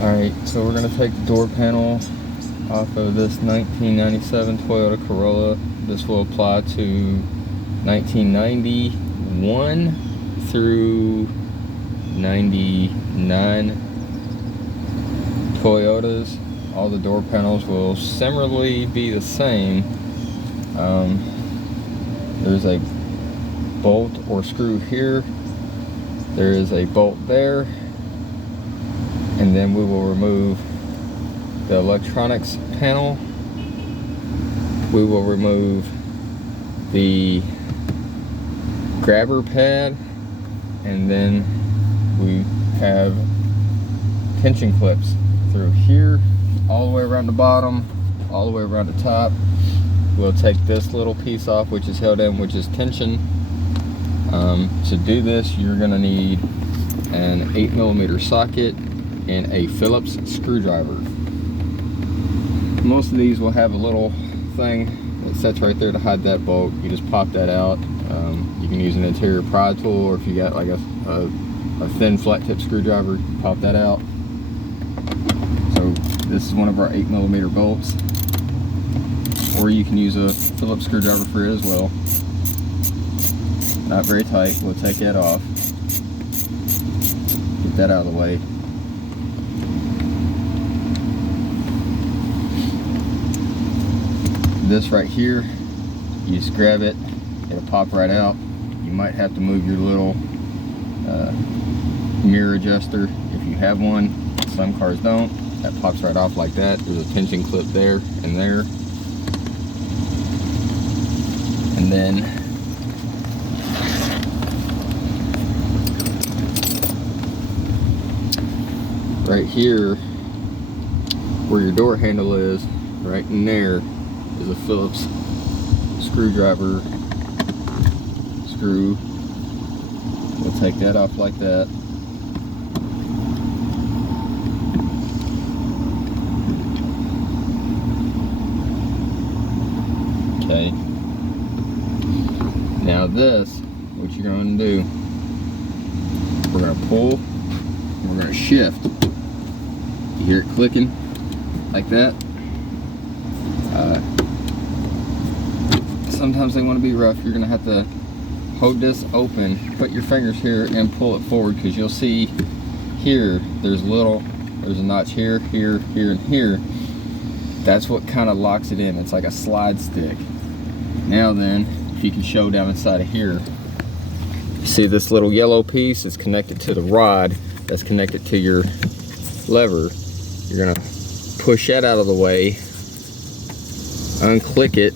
Alright, so we're going to take the door panel off of this 1997 Toyota Corolla. This will apply to 1991 through 99 Toyotas. All the door panels will similarly be the same. There's a bolt or screw here. There is a bolt there. And then we will remove the electronics panel. We will remove the grabber pad, and then we have tension clips through here, all the way around the bottom, all the way around the top. We'll take this little piece off, which is held in, which is tension. To do this, you're going to need an 8mm socket and a Phillips screwdriver. Most of these will have a little thing that sits right there to hide that bolt. You just pop that out. You can use an interior pry tool, or if you got like a thin flat tip screwdriver, pop that out. So this is one of our 8mm bolts, or you can use a Phillips screwdriver for it as well. Not very tight. We'll take that off. Get that out of the way. This right here, you just grab it, it'll pop right out. You might have to move your little mirror adjuster if you have one. Some cars don't. That pops right off like that. There's a tension clip there and there. And then right here, where your door handle is, right in there, is a Phillips screwdriver screw. We'll take that off like that. Okay. Now this, what you're going to do, we're going to pull, we're going to shift. You hear it clicking like that. Sometimes they want to be rough. You're going to have to hold this open, put your fingers here, and pull it forward, because you'll see here there's a notch here, here, here, and here. That's what kind of locks it in. It's like a slide stick. Now then, if you can show down inside of here, see this little yellow piece is connected to the rod that's connected to your lever. You're going to push that out of the way, unclick it.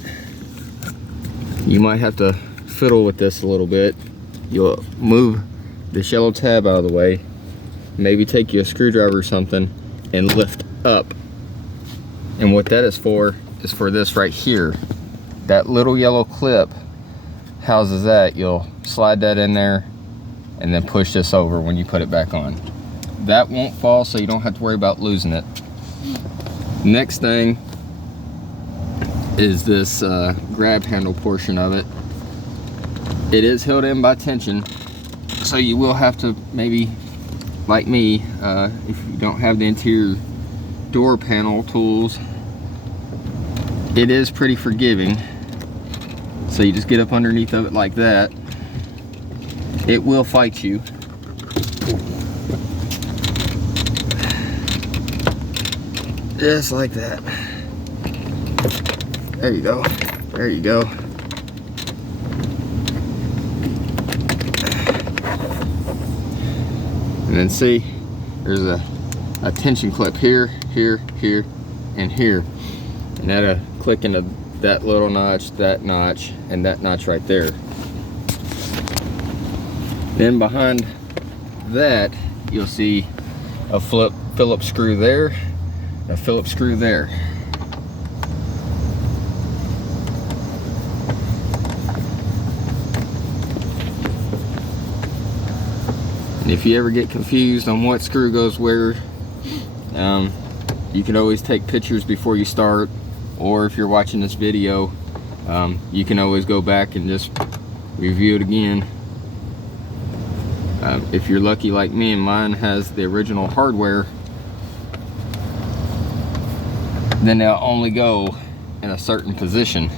You might have to fiddle with this a little bit. You'll move this yellow tab out of the way, maybe take you a screwdriver or something, and lift up. And what that is for this right here. That little yellow clip houses that. You'll slide that in there and then push this over when you put it back on. That won't fall, so you don't have to worry about losing it. Next thing is this grab handle portion of it. It is held in by tension, so you will have to, maybe like me, if you don't have the interior door panel tools, it is pretty forgiving. So you just get up underneath of it like that. It will fight you. Just like that. There you go. There you go. And then see, there's a tension clip here, here, here, and here. And that'll click into that little notch, and that notch right there. Then behind that, you'll see a Phillips screw there, a Phillips screw there. And if you ever get confused on what screw goes where, you can always take pictures before you start, or if you're watching this video, you can always go back and just review it again. If you're lucky like me and mine has the original hardware, then they'll only go in a certain position.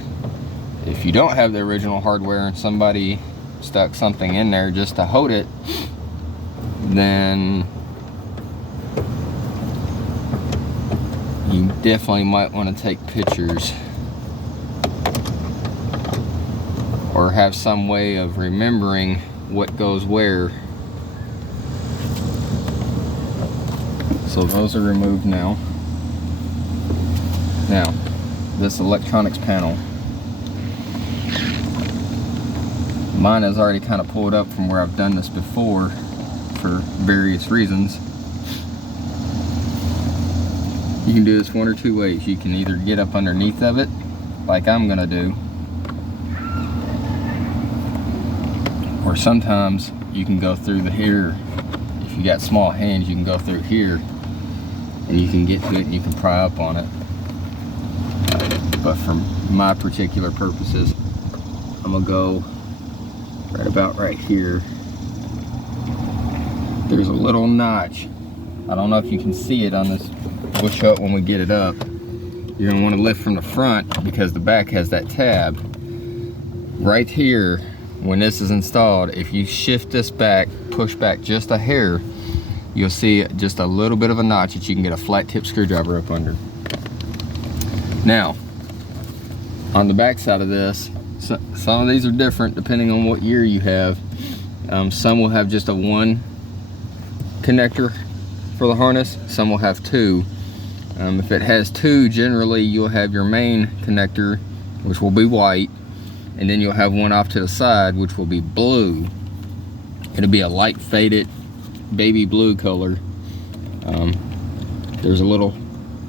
If you don't have the original hardware and somebody stuck something in there just to hold it, then you definitely might want to take pictures or have some way of remembering what goes where. So those are removed now. Now, this electronics panel, mine is already kind of pulled up from where I've done this before for various reasons. You can do this one or two ways. You can either get up underneath of it, like I'm gonna do, or sometimes you can go through the here. If you got small hands, you can go through here and you can get to it and you can pry up on it. But for my particular purposes, I'm gonna go right about right here. There's a little notch. I don't know if you can see it on this. We'll show it when we get it up. You're gonna want to lift from the front because the back has that tab. Right here, when this is installed, if you shift this back, push back just a hair, you'll see just a little bit of a notch that you can get a flat tip screwdriver up under. Now, on the back side of this, some of these are different depending on what year you have. Some will have just a one connector for the harness, some will have two. If it has two, generally you'll have your main connector, which will be white, and then you'll have one off to the side, which will be blue. It'll be a light faded baby blue color. There's a little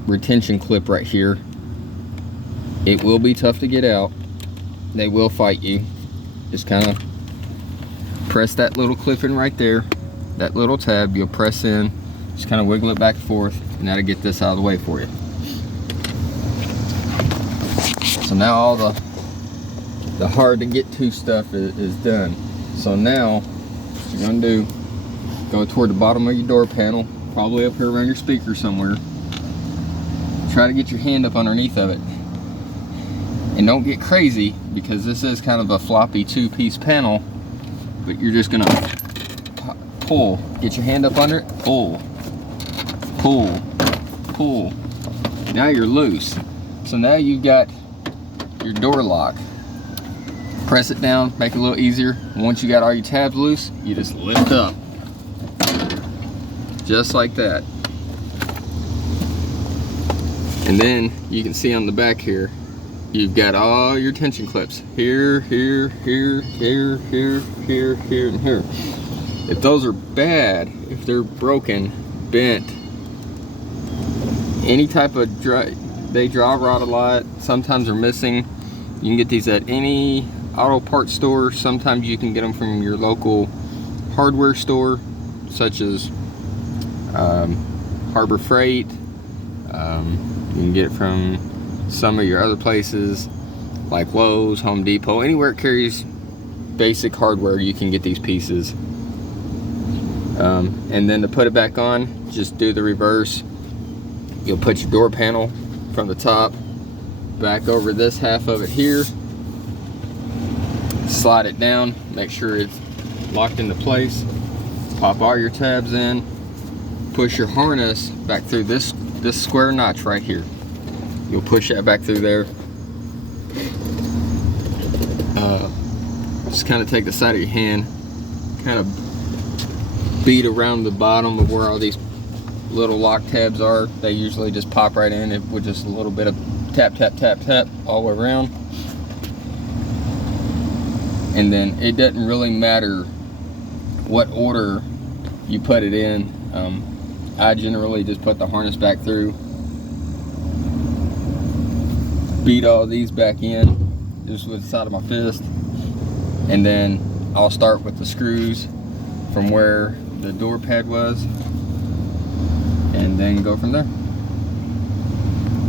retention clip right here. It will be tough to get out. They will fight you. Just kind of press that little clip in right there. That little tab, you'll press in, just kind of wiggle it back and forth, and that'll get this out of the way for you. So now all the hard to get to stuff is done. So now what you're gonna do, go toward the bottom of your door panel, probably up here around your speaker somewhere. Try to get your hand up underneath of it. And don't get crazy, because this is kind of a floppy two-piece panel, but you're just gonna pull. Get your hand up under it, pull, pull, pull. Now you're loose. So now you've got your door lock. Press it down, make it a little easier. Once you got all your tabs loose, you just lift up. Just like that. And then you can see on the back here, you've got all your tension clips. Here, here, here, here, here, here, here, and here. If those are bad, if they're broken, bent, any type of they dry rot a lot, sometimes they're missing. You can get these at any auto parts store. Sometimes you can get them from your local hardware store, such as Harbor Freight. You can get it from some of your other places like Lowe's, Home Depot, anywhere it carries basic hardware, you can get these pieces. And then to put it back on, just do the reverse. You'll put your door panel from the top back over this half of it here, slide it down, make sure it's locked into place, pop all your tabs in, push your harness back through this square notch right here. You'll push that back through there. Just kind of take the side of your hand, kind of beat around the bottom of where all these little lock tabs are. They usually just pop right in with just a little bit of tap, tap, tap, tap all the way around. And then it doesn't really matter what order you put it in. I generally just put the harness back through, beat all these back in just with the side of my fist, and then I'll start with the screws from where the door pad was and then go from there.